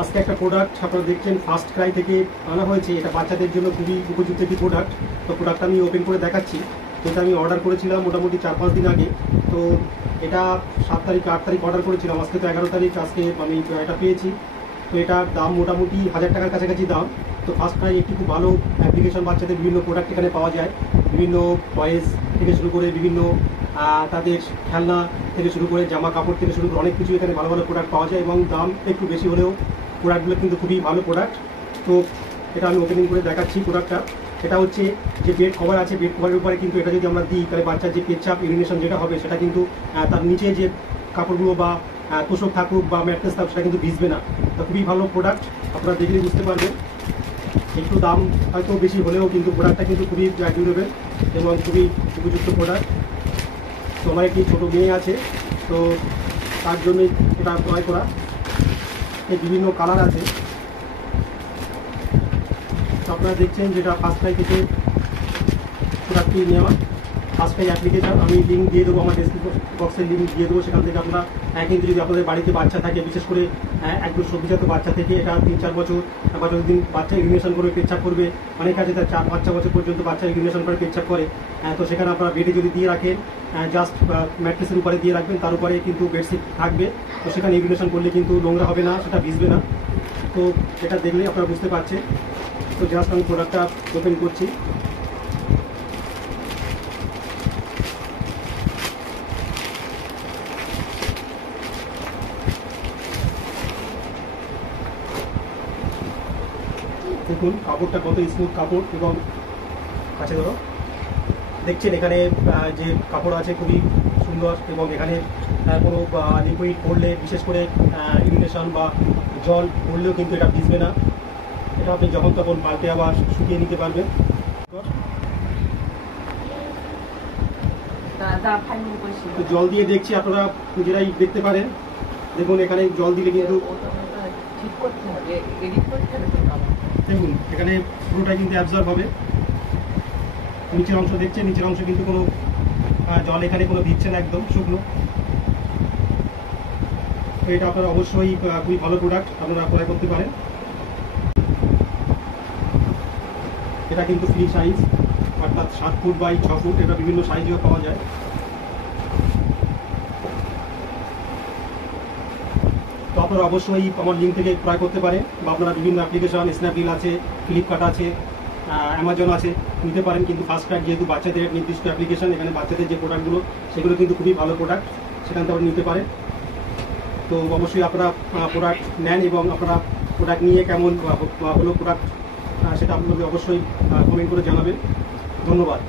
আজকে একটা প্রোডাক্ট আপনারা দেখছেন ফার্স্ট ক্রাই থেকে আনা হয়েছে। এটা বাচ্চাদের জন্য খুবই উপযুক্ত একটি প্রোডাক্ট। তো প্রোডাক্টটা আমি ওপেন করে দেখাচ্ছি। যেটা আমি অর্ডার করেছিলাম মোটামুটি 4-5 দিন আগে। তো এটা 7 তারিখ 8 তারিখ অর্ডার করেছিলাম, আজকে তো 11 তারিখ, আজকে আমি এটা পেয়েছি। তো এটার দাম মোটামুটি 1000 টাকার কাছাকাছি দাম। তো ফার্স্ট ক্রাই একটি খুব ভালো অ্যাপ্লিকেশন, বাচ্চাদের বিভিন্ন প্রোডাক্ট এখানে পাওয়া যায়। বিভিন্ন টয়েস থেকে শুরু করে বিভিন্ন তাদের খেলনা থেকে শুরু করে জামা কাপড় থেকে শুরু করে অনেক কিছু এখানে ভালো ভালো প্রোডাক্ট পাওয়া যায়, এবং দাম একটু বেশি হলেও প্রোডাক্টগুলো কিন্তু খুবই ভালো প্রোডাক্ট। তো এটা আমি ওপেনিং করে দেখাচ্ছি প্রোডাক্টটা। এটা হচ্ছে যে বেড কভার আছে, বেড কভারের উপরে কিন্তু এটা যদি আমরা দিই তাহলে বাচ্চার যে পেচ্ছাপ ইউরিনেশন যেটা হবে সেটা কিন্তু তার নিচে যে কাপড়গুলো বা তোষক থাকুক বা ম্যাট্রেস থাকুক সেটা কিন্তু ভিজবে না। তো খুবই ভালো প্রোডাক্ট, আপনারা দেখলে বুঝতে পারবেন। একটু দাম হয়তো বেশি হলেও কিন্তু প্রোডাক্টটা কিন্তু খুবই ডিউরেবল এবং খুবই উপযুক্ত প্রোডাক্ট। তো আমার একটি ছোটো মেয়ে আছে, তো তার জন্যই এটা ক্রয় করা। এই বিভিন্ন কালার আছে। তো আপনারা দেখছেন যেটা ফার্স্ট ক্রাই থেকে প্রোডাক্টটি নেওয়া। ফার্স্ট ক্রাই অ্যাপ্লিকেশন আমি লিঙ্ক দিয়ে দেবো, আমার ডেসক্রিপশন বক্সের লিঙ্ক দিয়ে দেবো। সেখান থেকে আপনারা কিন্তু যদি আপনাদের বাড়িতে বাচ্চা থাকে, বিশেষ করে একদম সদ্যজাত বাচ্চা থেকে, এটা 3-4 বছর বা যতদিন বাচ্চা ইউরিনেশন করে পেচ্ছাপ করবে, অনেক আছে তার 4-5 বছর পর্যন্ত বাচ্চা ইউরিনেশন করে পেচ্ছাপ করে। তো সেখানে আপনারা বেডে যদি দিয়ে রাখেন, জাস্ট ম্যাট্রেসের উপরে দিয়ে রাখবেন, তার উপরে কিন্তু বেডশিট থাকবে। তো সেখানে ইউরিনেশন করলে কিন্তু নোংরা হবে না, সেটা ভিজবে না। তো এটা দেখলেই আপনারা বুঝতে পারছেন। তো জাস্ট আমি প্রোডাক্টটা ওপেন করছি। দেখুন কাপড়টা কত স্মুথ কাপড়, এবং কাছে ধরো দেখছেন এখানে যে কাপড় আছে খুবই সুন্দর, এবং এখানে কোনো লিকুইড পড়লে, বিশেষ করে ইরিগেশন বা জল পড়লেও কিন্তু এটা ভিজবে না। এটা আপনি যখন তখন পাল্টে আবার শুকিয়ে নিতে পারবেন। তো জল দিয়ে দেখছি, আপনারা নিজেরাই দেখতে পারেন। দেখুন এখানে জল দিলে কিন্তু দেখুন এখানে পুরোটাই কিন্তু অ্যাবজর্ব হবে। নিচের অংশ দেখছেন, নিচের অংশ কিন্তু কোনো জল এখানে কোনো দিচ্ছে না, একদম শুকনো। তো এটা আপনারা অবশ্যই খুবই ভালো প্রোডাক্ট, আপনারা ক্রয় করতে পারেন। এটা কিন্তু ফ্রি সাইজ, অর্থাৎ 7 ফুট বাই 6 ফুট, এটা বিভিন্ন সাইজেও পাওয়া যায়। তো আপনারা অবশ্যই আমার লিঙ্ক থেকে ক্রয় করতে পারেন, বা আপনারা বিভিন্ন অ্যাপ্লিকেশন, স্ন্যাপডিল আছে, ফ্লিপকার্ট আছে, অ্যামাজন আছে, নিতে পারেন। কিন্তু ফার্স্ট ক্রাই যেহেতু বাচ্চাদের নির্দিষ্ট অ্যাপ্লিকেশন, এখানে বাচ্চাদের যে প্রোডাক্টগুলো সেগুলো কিন্তু খুবই ভালো প্রোডাক্ট, সেখান থেকে আপনারা নিতে পারেন। তো অবশ্যই আপনারা প্রোডাক্ট নেন, এবং আপনারা প্রোডাক্ট নিয়ে কেমন হলো প্রোডাক্ট সেটা আপনাদের অবশ্যই কমেন্ট করে জানাবেন। ধন্যবাদ।